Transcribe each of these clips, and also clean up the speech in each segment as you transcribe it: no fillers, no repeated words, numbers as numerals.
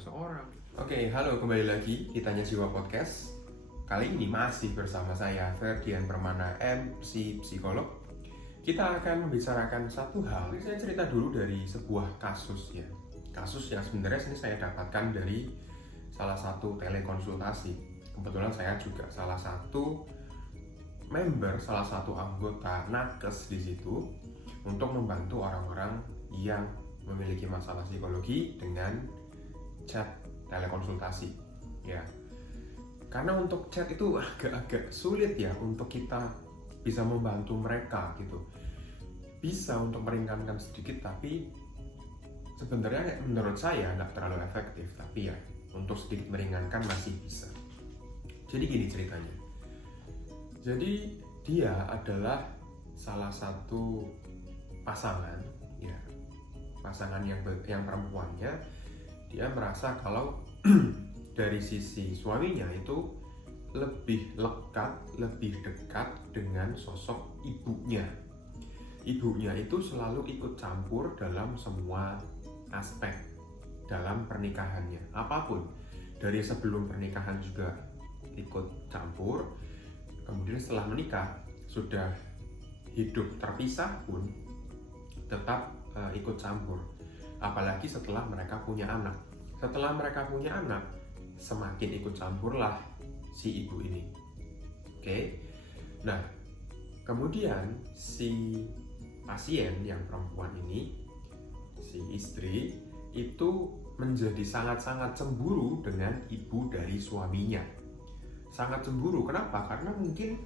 seseorang. Oke, halo, kembali lagi di Tanya Jiwa Podcast. Kali ini masih bersama saya Ferdian Permana, MC Psikolog. Kita akan membicarakan satu hal. Saya cerita dulu dari sebuah kasus ya. Kasus yang sebenarnya ini saya dapatkan dari salah satu telekonsultasi. Kebetulan saya juga salah satu member, salah satu anggota nakes di situ untuk membantu orang-orang yang memiliki masalah psikologi dengan chat telekonsultasi ya. Karena untuk chat itu agak-agak sulit ya untuk kita bisa membantu mereka gitu. Bisa untuk meringankan sedikit, tapi sebenarnya menurut saya nggak terlalu efektif. Tapi ya untuk sedikit meringankan masih bisa. Jadi gini ceritanya. Jadi dia adalah salah satu pasangan ya, pasangan yang perempuannya, dia merasa kalau dari sisi suaminya itu lebih lekat, lebih dekat dengan sosok ibunya. Ibunya itu selalu ikut campur dalam semua aspek dalam pernikahannya, apapun. Dari sebelum pernikahan juga ikut campur, kemudian setelah menikah sudah hidup terpisah pun tetap ikut campur. Apalagi setelah mereka punya anak. Setelah mereka punya anak, semakin ikut campurlah si ibu ini. Oke. Nah, kemudian si pasien yang perempuan ini, si istri, itu menjadi sangat-sangat cemburu dengan ibu dari suaminya. Sangat cemburu. Kenapa? Karena mungkin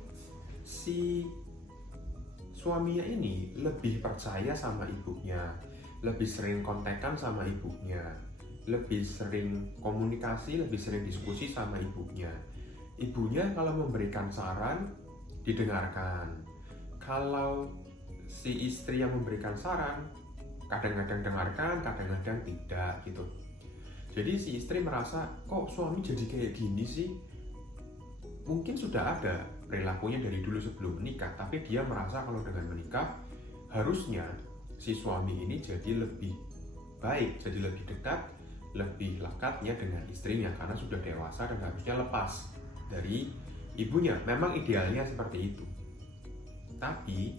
si suaminya ini lebih percaya sama ibunya, lebih sering kontekan sama ibunya, lebih sering komunikasi, lebih sering diskusi sama ibunya. Ibunya kalau memberikan saran, didengarkan. Kalau si istri yang memberikan saran, kadang-kadang dengarkan, kadang-kadang tidak gitu. Jadi si istri merasa, kok suami jadi kayak gini sih? Mungkin sudah ada perilakunya dari dulu sebelum menikah, tapi dia merasa kalau dengan menikah, harusnya si suami ini jadi lebih baik, jadi lebih dekat, lebih lekatnya dengan istrinya karena sudah dewasa dan harusnya lepas dari ibunya. Memang idealnya seperti itu. Tapi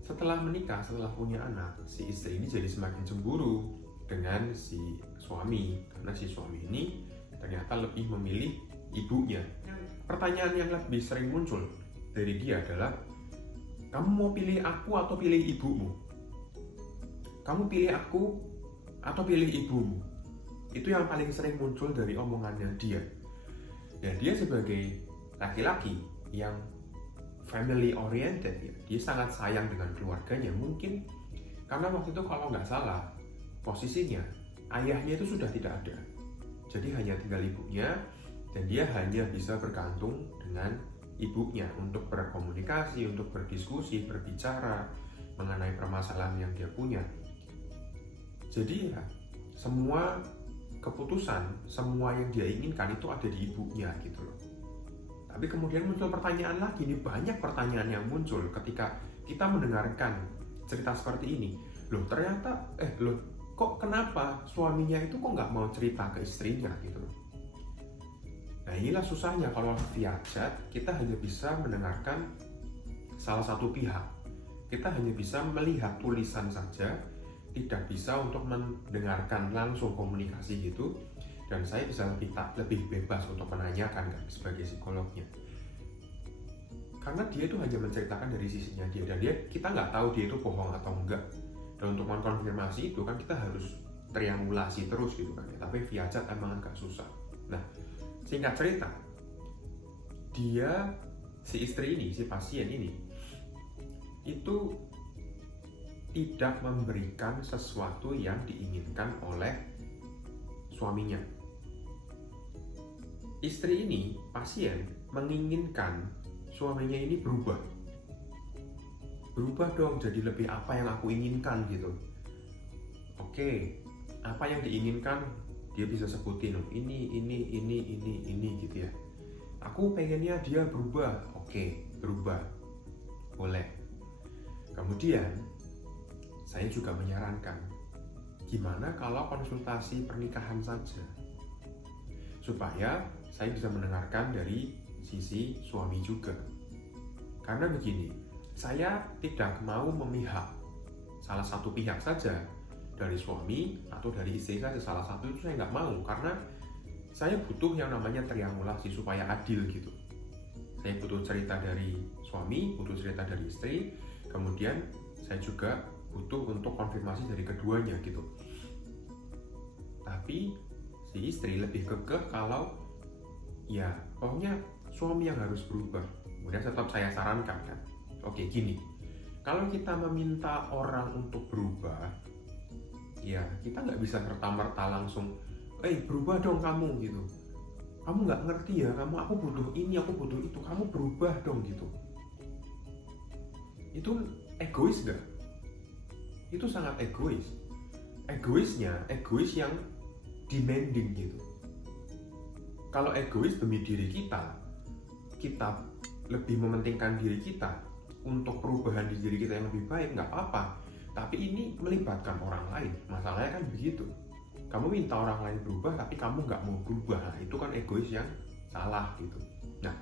setelah menikah, setelah punya anak, si istri ini jadi semakin cemburu dengan si suami karena si suami ini ternyata lebih memilih ibunya. Pertanyaan yang lebih sering muncul dari dia adalah, kamu mau pilih aku atau pilih ibumu? Kamu pilih aku atau pilih ibumu? Itu yang paling sering muncul dari omongannya dia. Dan dia sebagai laki-laki yang family oriented ya, dia sangat sayang dengan keluarganya. Mungkin karena waktu itu kalau nggak salah posisinya ayahnya itu sudah tidak ada, jadi hanya tinggal ibunya, dan dia hanya bisa bergantung dengan ibunya untuk berkomunikasi, untuk berdiskusi, berbicara mengenai permasalahan yang dia punya. Jadi ya, semua keputusan, semua yang dia inginkan itu ada di ibunya gitu loh. Tapi kemudian muncul pertanyaan lagi, ini banyak pertanyaan yang muncul ketika kita mendengarkan cerita seperti ini. Loh ternyata, kok kenapa suaminya itu kok nggak mau cerita ke istrinya gitu loh. Nah inilah susahnya kalau via chat, kita hanya bisa mendengarkan salah satu pihak. Kita hanya bisa melihat tulisan saja, tidak bisa untuk mendengarkan langsung komunikasi gitu. Dan saya bisa lebih bebas untuk menanyakan kan sebagai psikolognya. Karena dia itu hanya menceritakan dari sisinya dia, dan kita nggak tahu dia itu bohong atau enggak. Dan untuk mengkonfirmasi itu kan kita harus triangulasi terus gitu kan. Tapi via chat emang agak susah. Nah, singkat cerita, si istri ini, si pasien ini, itu tidak memberikan sesuatu yang diinginkan oleh suaminya. Istri ini, pasien, menginginkan suaminya ini berubah. Berubah dong, jadi lebih apa yang aku inginkan gitu. Oke, apa yang diinginkan? Dia bisa sebutin, ini gitu ya. Aku pengennya dia berubah. Oke, berubah. Boleh. Kemudian, saya juga menyarankan, gimana kalau konsultasi pernikahan saja? Supaya saya bisa mendengarkan dari sisi suami juga. Karena begini, saya tidak mau memihak salah satu pihak saja, dari suami atau dari istri saja, salah satu itu saya nggak mau, karena saya butuh yang namanya triangulasi supaya adil gitu. Saya butuh cerita dari suami, butuh cerita dari istri, kemudian saya juga butuh untuk konfirmasi dari keduanya gitu. Tapi si istri lebih kekeh kalau ya pokoknya suami yang harus berubah. Kemudian tetap saya sarankan kan, oke gini, kalau kita meminta orang untuk berubah, ya kita nggak bisa serta-merta langsung berubah dong kamu gitu. Kamu nggak ngerti ya, aku butuh ini, aku butuh itu, kamu berubah dong gitu. Itu egois gak? Itu sangat egois. Egois yang demanding gitu. Kalau egois demi diri kita lebih mementingkan diri kita untuk perubahan di diri kita yang lebih baik, nggak apa-apa. Tapi ini melibatkan orang lain, masalahnya kan begitu. Kamu minta orang lain berubah, tapi kamu nggak mau berubah, nah, itu kan egois yang salah gitu. Nah,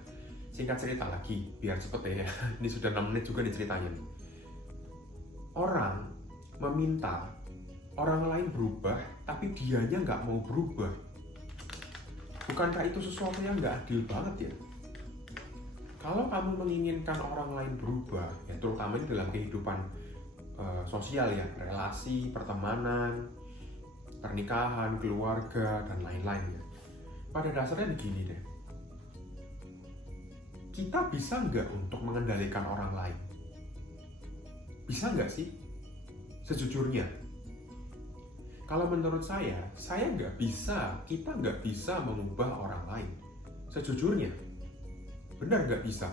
singkat cerita lagi, biar cepet ya, ini sudah 6 menit juga diceritanya nih. Orang meminta orang lain berubah, tapi dianya nggak mau berubah. Bukankah itu sesuatu yang nggak adil banget ya? Kalau kamu menginginkan orang lain berubah, ya terutama dalam kehidupan sosial ya, relasi, pertemanan, pernikahan, keluarga, dan lain-lainnya. Pada dasarnya begini deh, kita bisa nggak untuk mengendalikan orang lain? Bisa nggak sih? Sejujurnya, kalau menurut saya nggak bisa, kita nggak bisa mengubah orang lain. Sejujurnya, benar nggak bisa.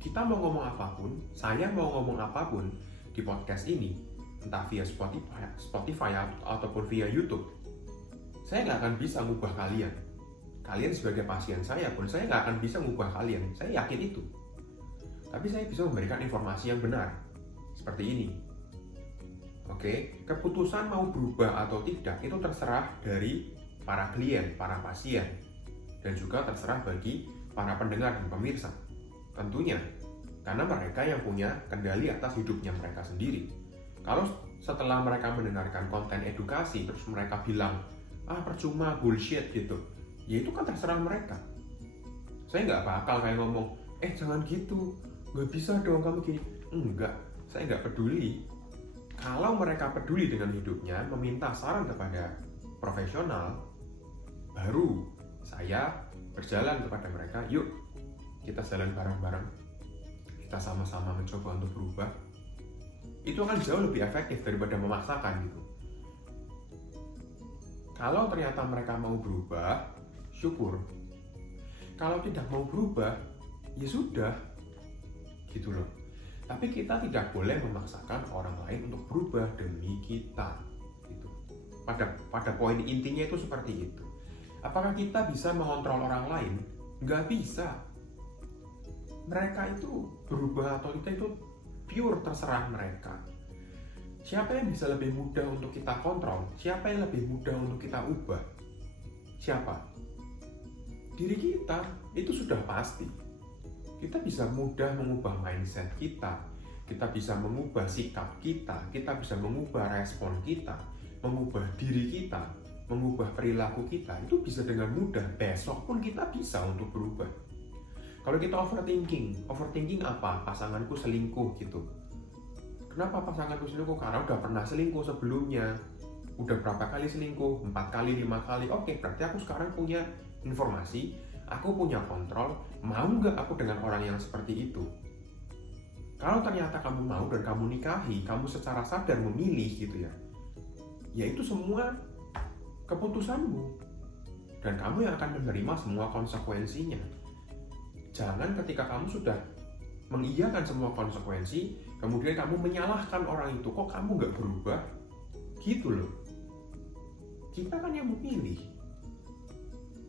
Kita mau ngomong apapun, saya mau ngomong apapun di podcast ini, entah via Spotify ataupun via YouTube, saya nggak akan bisa ngubah kalian. Kalian sebagai pasien saya pun, saya nggak akan bisa ngubah kalian. Saya yakin itu. Tapi saya bisa memberikan informasi yang benar. Seperti ini. Oke, keputusan mau berubah atau tidak, itu terserah dari para klien, para pasien. Dan juga terserah bagi para pendengar dan pemirsa. Tentunya, karena mereka yang punya kendali atas hidupnya mereka sendiri. Kalau setelah mereka mendengarkan konten edukasi, terus mereka bilang, percuma, bullshit gitu, ya itu kan terserah mereka. Saya nggak bakal kayak ngomong, jangan gitu, nggak bisa dong kamu gini. Enggak, saya nggak peduli. Kalau mereka peduli dengan hidupnya, meminta saran kepada profesional, baru saya berjalan kepada mereka, yuk kita jalan bareng-bareng, kita sama-sama mencoba untuk berubah. Itu akan jauh lebih efektif daripada memaksakan gitu. Kalau ternyata mereka mau berubah, syukur. Kalau tidak mau berubah, ya sudah, gitu loh. Tapi kita tidak boleh memaksakan orang lain untuk berubah demi kita. Gitu. Pada poin intinya itu seperti itu. Apakah kita bisa mengontrol orang lain? Nggak bisa. Mereka itu berubah atau tidak itu pure terserah mereka. Siapa yang bisa lebih mudah untuk kita kontrol? Siapa yang lebih mudah untuk kita ubah? Siapa? Diri kita, itu sudah pasti. Kita bisa mudah mengubah mindset kita, kita bisa mengubah sikap kita bisa mengubah respon kita, mengubah diri kita, mengubah perilaku kita, itu bisa dengan mudah. Besok pun kita bisa untuk berubah. Kalau kita overthinking apa? Pasanganku selingkuh gitu. Kenapa pasanganku selingkuh? Karena udah pernah selingkuh sebelumnya. Udah berapa kali selingkuh? 4 kali, 5 kali. Oke, berarti aku sekarang punya informasi, aku punya kontrol. Mau nggak aku dengan orang yang seperti itu? Kalau ternyata kamu mau dan kamu nikahi, kamu secara sadar memilih gitu ya, ya itu semua keputusanmu. Dan kamu yang akan menerima semua konsekuensinya. Jangan ketika kamu sudah mengiyakan semua konsekuensi, kemudian kamu menyalahkan orang itu, kok kamu nggak berubah? Gitu loh. Kita kan yang memilih.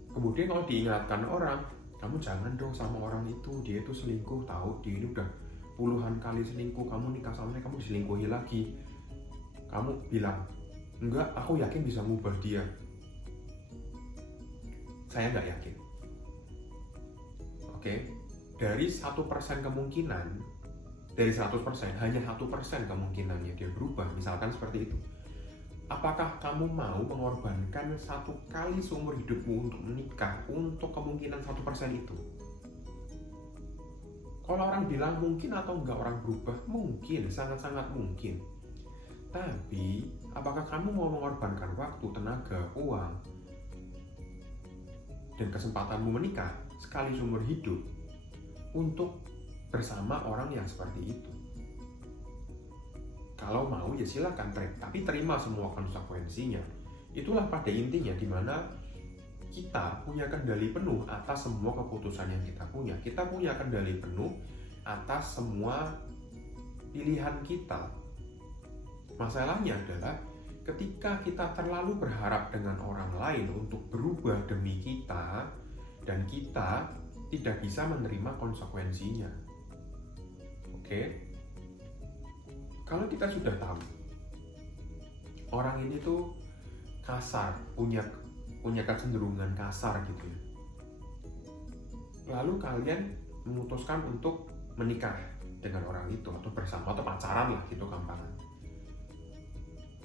Kemudian kalau diingatkan orang, kamu jangan dong sama orang itu, dia itu selingkuh, tahu dia ini udah puluhan kali selingkuh, kamu nikah sama dia, kamu diselingkuhi lagi. Kamu bilang, Enggak, aku yakin bisa ngubah dia. Saya nggak yakin. Oke, dari 1% kemungkinan, dari 100% hanya 1% kemungkinannya dia berubah, misalkan seperti itu. Apakah kamu mau mengorbankan 1 kali seumur hidupmu untuk menikah untuk kemungkinan 1% itu? Kalau orang bilang mungkin atau enggak orang berubah, mungkin, sangat-sangat mungkin. Tapi, apakah kamu mau mengorbankan waktu, tenaga, uang, dan kesempatanmu menikah sekali seumur hidup untuk bersama orang yang seperti itu? Kalau mau ya silakan, tapi terima semua konsekuensinya. Itulah pada intinya di mana kita punya kendali penuh atas semua keputusan yang kita punya. Kita punya kendali penuh atas semua pilihan kita. Masalahnya adalah ketika kita terlalu berharap dengan orang lain untuk berubah demi kita, dan kita tidak bisa menerima konsekuensinya. Oke? Kalau kita sudah tahu orang ini tuh kasar, punya kecenderungan kasar gitu ya, lalu kalian memutuskan untuk menikah dengan orang itu atau bersama atau pacaran lah gitu gampangan.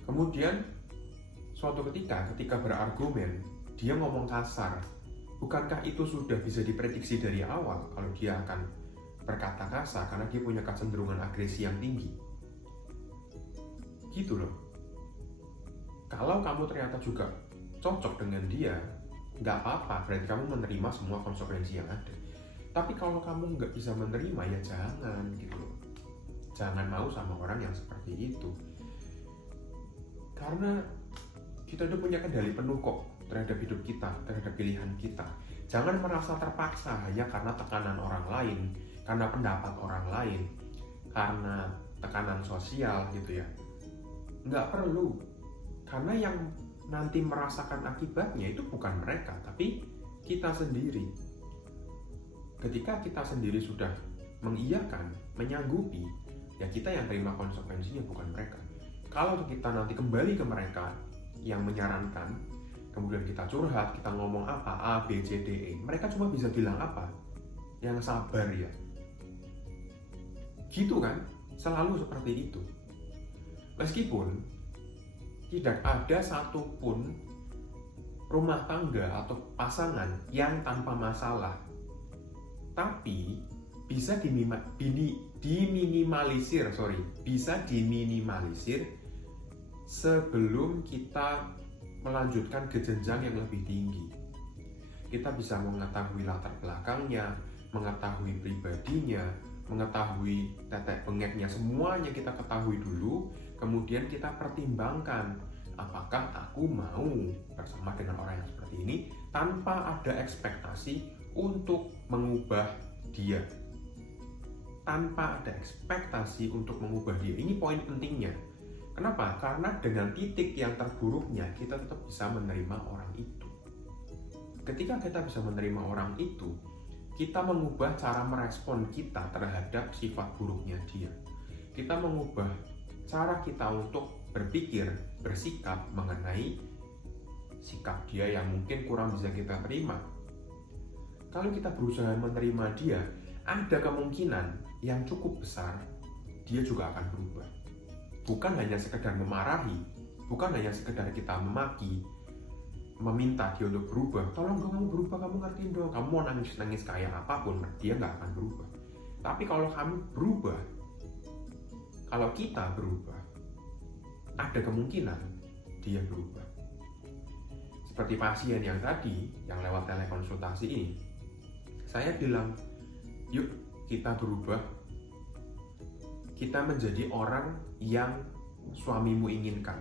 Kemudian suatu ketika berargumen dia ngomong kasar, bukankah itu sudah bisa diprediksi dari awal kalau dia akan berkata kasar karena dia punya kecenderungan agresi yang tinggi? Gitu loh. Kalau kamu ternyata juga cocok dengan dia, nggak apa-apa, berarti kamu menerima semua konsekuensi yang ada. Tapi kalau kamu nggak bisa menerima, ya jangan gitu loh. Jangan mau sama orang yang seperti itu. Karena kita udah punya kendali penuh kok terhadap hidup kita, terhadap pilihan kita. Jangan merasa terpaksa hanya karena tekanan orang lain, karena pendapat orang lain, karena tekanan sosial gitu ya. Nggak perlu, karena yang nanti merasakan akibatnya itu bukan mereka, tapi kita sendiri. Ketika kita sendiri sudah mengiyakan, menyanggupi, ya kita yang terima konsekuensinya, bukan mereka. Kalau kita nanti kembali ke mereka yang menyarankan, kemudian kita curhat, kita ngomong apa, A, B, C, D, E, mereka cuma bisa bilang apa? Yang sabar ya. Gitu kan? Selalu seperti itu. Meskipun tidak ada satupun rumah tangga atau pasangan yang tanpa masalah, tapi bisa diminimalisir sebelum kita melanjutkan ke jenjang yang lebih tinggi. Kita bisa mengetahui latar belakangnya, mengetahui pribadinya, mengetahui tetek bengeknya, semuanya kita ketahui dulu. Kemudian kita pertimbangkan, apakah aku mau bersama dengan orang yang seperti ini tanpa ada ekspektasi untuk mengubah dia. Tanpa ada ekspektasi untuk mengubah dia. Ini poin pentingnya. Kenapa? Karena dengan titik yang terburuknya kita tetap bisa menerima orang itu. Ketika kita bisa menerima orang itu, kita mengubah cara merespon kita terhadap sifat buruknya dia. Kita mengubah cara kita untuk berpikir, bersikap mengenai sikap dia yang mungkin kurang bisa kita terima. Kalau kita berusaha menerima dia, ada kemungkinan yang cukup besar dia juga akan berubah. Bukan hanya sekedar memarahi, bukan hanya sekedar kita memaki, meminta dia untuk berubah. Tolong dong kamu berubah, kamu ngertiin dong, kamu mau nangis kayak apapun, dia nggak akan berubah. Tapi kalau kamu berubah, kalau kita berubah, ada kemungkinan dia berubah. Seperti pasien yang tadi, yang lewat telekonsultasi ini, saya bilang, yuk kita berubah, kita menjadi orang yang suamimu inginkan.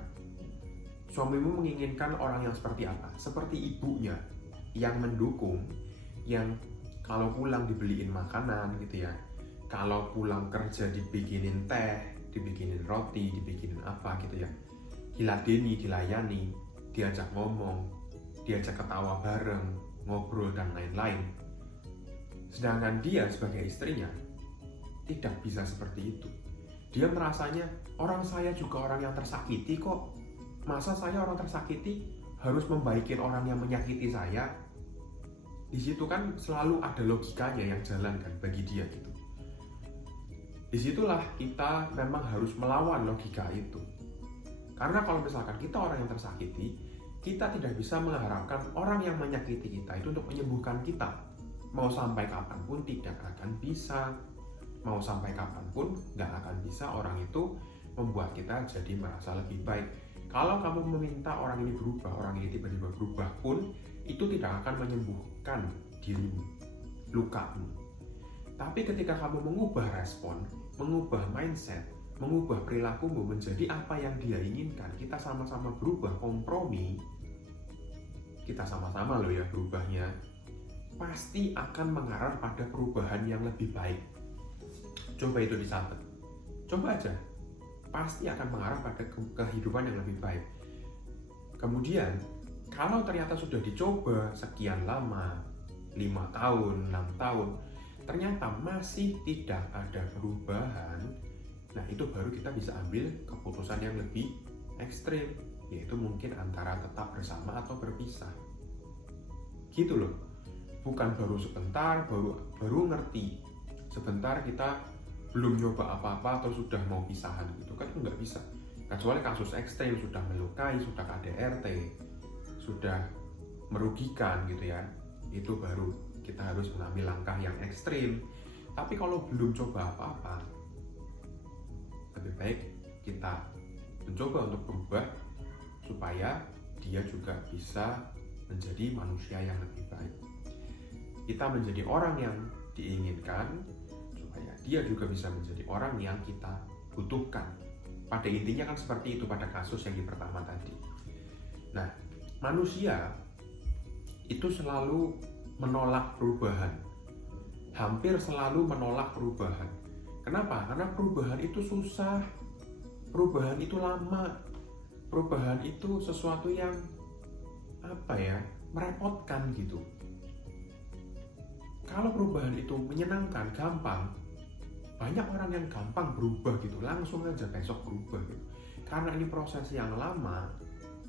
Suamimu menginginkan orang yang seperti apa? Seperti ibunya, yang mendukung, yang kalau pulang dibeliin makanan gitu ya, kalau pulang kerja dibikinin teh, dibikinin roti, dibikinin apa gitu ya, diladeni, dilayani, diajak ngomong, diajak ketawa bareng, ngobrol dan lain-lain. Sedangkan dia sebagai istrinya tidak bisa seperti itu. Dia merasanya, orang saya juga orang yang tersakiti kok. Masa saya orang tersakiti harus membaikin orang yang menyakiti saya? Di situ kan selalu ada logikanya yang jalan kan bagi dia gitu. Disitulah kita memang harus melawan logika itu. Karena kalau misalkan kita orang yang tersakiti, kita tidak bisa mengharapkan orang yang menyakiti kita itu untuk menyembuhkan kita. Mau sampai kapanpun tidak akan bisa. Mau sampai kapanpun nggak akan bisa orang itu membuat kita jadi merasa lebih baik. Kalau kamu meminta orang ini berubah, orang ini tiba-tiba berubah pun, itu tidak akan menyembuhkan dirimu, lukamu. Tapi ketika kamu mengubah respon, mengubah mindset, mengubah perilakumu menjadi apa yang dia inginkan, kita sama-sama berubah, kompromi, kita sama-sama loh ya berubahnya, pasti akan mengarah pada perubahan yang lebih baik. Coba itu dicatat, coba aja, pasti akan mengarah pada kehidupan yang lebih baik. Kemudian, kalau ternyata sudah dicoba sekian lama, 5 tahun, 6 tahun, ternyata masih tidak ada perubahan, nah itu baru kita bisa ambil keputusan yang lebih ekstrim, yaitu mungkin antara tetap bersama atau berpisah. Gitu loh. Bukan baru sebentar, baru ngerti. Sebentar kita belum nyoba apa-apa atau sudah mau pisahan gitu kan, nggak bisa. Kecuali kasus ekstrim, sudah melukai, sudah KDRT, sudah merugikan gitu ya, itu baru kita harus mengambil langkah yang ekstrim. Tapi kalau belum coba apa-apa, lebih baik kita mencoba untuk berubah supaya dia juga bisa menjadi manusia yang lebih baik. Kita menjadi orang yang diinginkan supaya dia juga bisa menjadi orang yang kita butuhkan. Pada intinya kan seperti itu pada kasus yang di pertama tadi. Nah, manusia itu selalu menolak perubahan. Hampir selalu menolak perubahan. Kenapa? Karena perubahan itu susah. Perubahan itu lama. Perubahan itu sesuatu yang merepotkan gitu. Kalau perubahan itu menyenangkan, gampang, banyak orang yang gampang berubah gitu, langsung aja besok berubah gitu. Karena ini proses yang lama,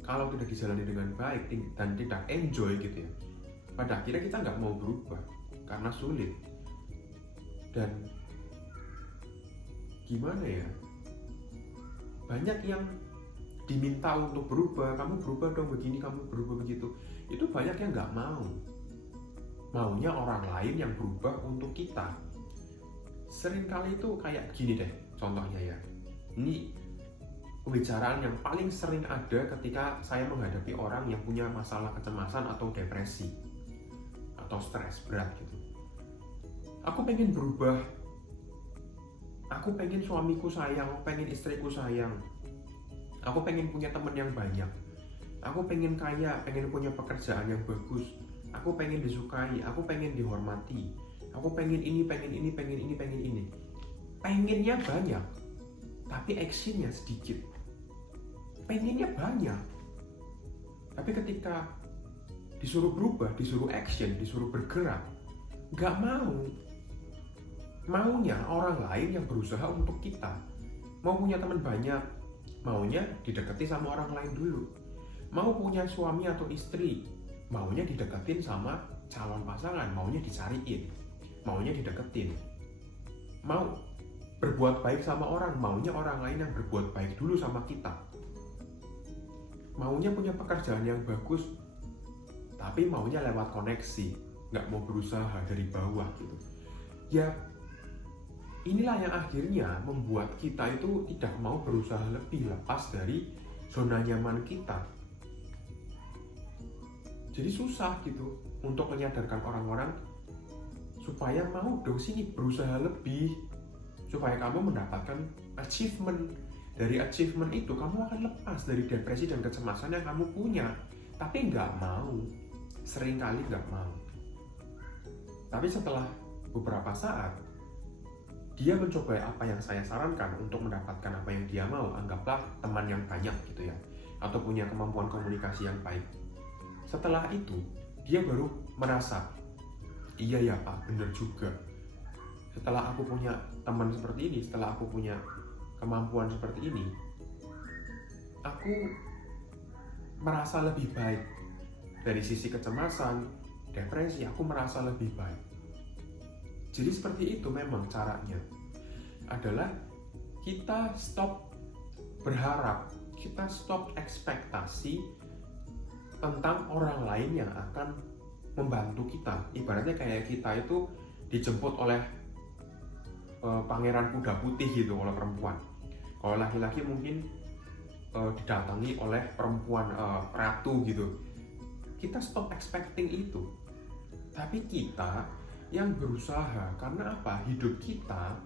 kalau tidak dijalani dengan baik dan tidak enjoy gitu ya, pada akhirnya kita nggak mau berubah karena sulit. Dan gimana ya, banyak yang diminta untuk berubah, kamu berubah dong begini, kamu berubah begitu, itu banyak yang nggak mau. Maunya orang lain yang berubah untuk kita. Seringkali itu kayak gini deh contohnya ya. Ini pembicaraan yang paling sering ada ketika saya menghadapi orang yang punya masalah kecemasan atau depresi atau stres berat gitu. Aku pengen berubah, aku pengen suamiku sayang, aku pengen istriku sayang, aku pengen punya teman yang banyak, aku pengen kaya, pengen punya pekerjaan yang bagus, aku pengen disukai, aku pengen dihormati, aku pengen ini, pengen ini, pengen ini, pengen ini. Pengennya banyak, tapi actionnya sedikit. Pengennya banyak, tapi ketika disuruh berubah, disuruh action, disuruh bergerak, nggak mau. Maunya orang lain yang berusaha untuk kita. Mau punya teman banyak, maunya didekati sama orang lain dulu. Mau punya suami atau istri, maunya dideketin sama calon pasangan, maunya dicariin, maunya dideketin. Mau berbuat baik sama orang, maunya orang lain yang berbuat baik dulu sama kita. Maunya punya pekerjaan yang bagus, tapi maunya lewat koneksi, nggak mau berusaha dari bawah gitu. Ya, inilah yang akhirnya membuat kita itu tidak mau berusaha lebih, lepas dari zona nyaman kita. Jadi susah gitu untuk menyadarkan orang-orang supaya mau dong sini berusaha lebih, supaya kamu mendapatkan achievement. Dari achievement itu kamu akan lepas dari depresi dan kecemasan yang kamu punya. Tapi nggak mau, seringkali nggak mau. Tapi setelah beberapa saat dia mencoba apa yang saya sarankan untuk mendapatkan apa yang dia mau, anggaplah teman yang banyak gitu ya, atau punya kemampuan komunikasi yang baik. Setelah itu dia baru merasa, iya ya Pak, bener juga. Setelah aku punya teman seperti ini, setelah aku punya kemampuan seperti ini, aku merasa lebih baik. Dari sisi kecemasan, depresi, aku merasa lebih baik. Jadi seperti itu memang caranya. Adalah kita stop berharap, kita stop ekspektasi tentang orang lain yang akan membantu kita. Ibaratnya kayak kita itu dijemput oleh pangeran kuda putih gitu kalau perempuan. Kalau laki-laki mungkin didatangi oleh perempuan ratu gitu. Kita stop expecting itu. Tapi kita yang berusaha, karena apa? Hidup kita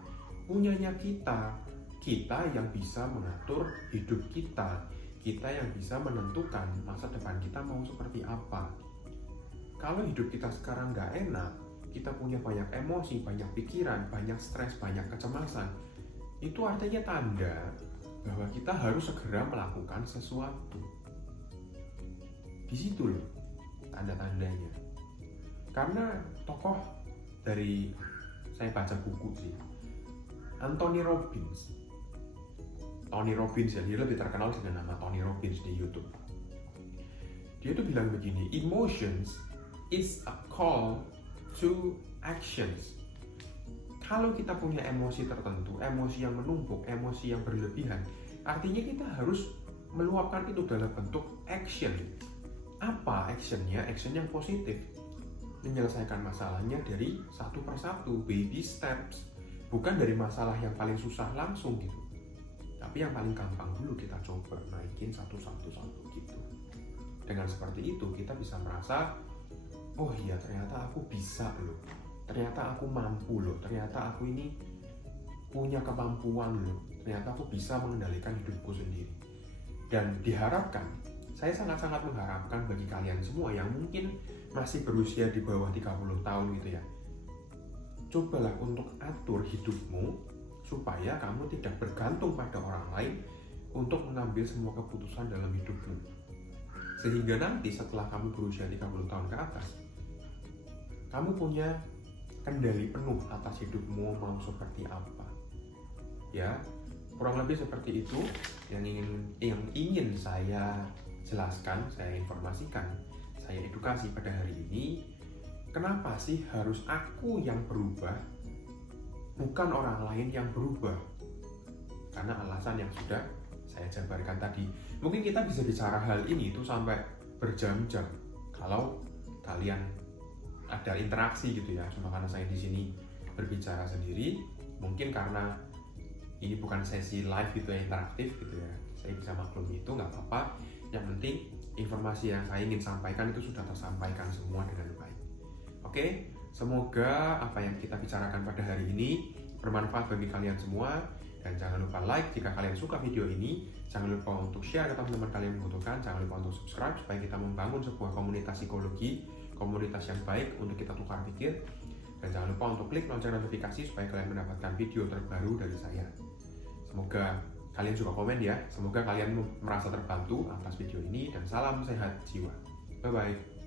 punyanya kita. Kita yang bisa mengatur hidup kita. Kita yang bisa menentukan masa depan kita mau seperti apa. Kalau hidup kita sekarang nggak enak, kita punya banyak emosi, banyak pikiran, banyak stres, banyak kecemasan, itu artinya tanda bahwa kita harus segera melakukan sesuatu. Di situ loh tanda-tandanya. Karena tokoh dari, saya baca buku sih, Anthony Robbins ya, dia lebih terkenal dengan nama Tony Robbins di YouTube. Dia tuh bilang begini, emotions is a call to actions. Kalau kita punya emosi tertentu, emosi yang menumpuk, emosi yang berlebihan, artinya kita harus meluapkan itu dalam bentuk action. Apa actionnya? Action yang positif. Menyelesaikan masalahnya dari satu persatu, baby steps. Bukan dari masalah yang paling susah langsung gitu. Tapi yang paling gampang dulu kita coba naikin satu-satu gitu. Dengan seperti itu kita bisa merasa, oh iya ternyata aku bisa loh. Ternyata aku mampu loh. Ternyata aku ini punya kemampuan loh. Ternyata aku bisa mengendalikan hidupku sendiri. Dan diharapkan, saya sangat-sangat mengharapkan bagi kalian semua yang mungkin masih berusia di bawah 30 tahun gitu ya. Cobalah untuk atur hidupmu supaya kamu tidak bergantung pada orang lain untuk mengambil semua keputusan dalam hidupmu. Sehingga nanti setelah kamu berusia 30 tahun ke atas, kamu punya kendali penuh atas hidupmu mau seperti apa. Ya, kurang lebih seperti itu yang ingin saya jelaskan, saya informasikan, saya edukasi pada hari ini. Kenapa sih harus aku yang berubah, bukan orang lain yang berubah? Karena alasan yang sudah saya jabarkan tadi. Mungkin kita bisa bicara hal ini itu sampai berjam-jam kalau kalian ada interaksi gitu ya. Cuma karena saya di sini berbicara sendiri, mungkin karena ini bukan sesi live gitu ya, interaktif gitu ya, saya bisa maklumi itu, nggak apa-apa. Yang penting informasi yang saya ingin sampaikan itu sudah tersampaikan semua dengan baik. Oke, semoga apa yang kita bicarakan pada hari ini bermanfaat bagi kalian semua. Dan jangan lupa like jika kalian suka video ini. Jangan lupa untuk share ke teman-teman kalian yang membutuhkan. Jangan lupa untuk subscribe supaya kita membangun sebuah komunitas psikologi, komunitas yang baik untuk kita tukar pikir. Dan jangan lupa untuk klik lonceng notifikasi supaya kalian mendapatkan video terbaru dari saya. Semoga kalian juga komen ya. Semoga kalian merasa terbantu atas video ini. Dan salam sehat jiwa. Bye-bye.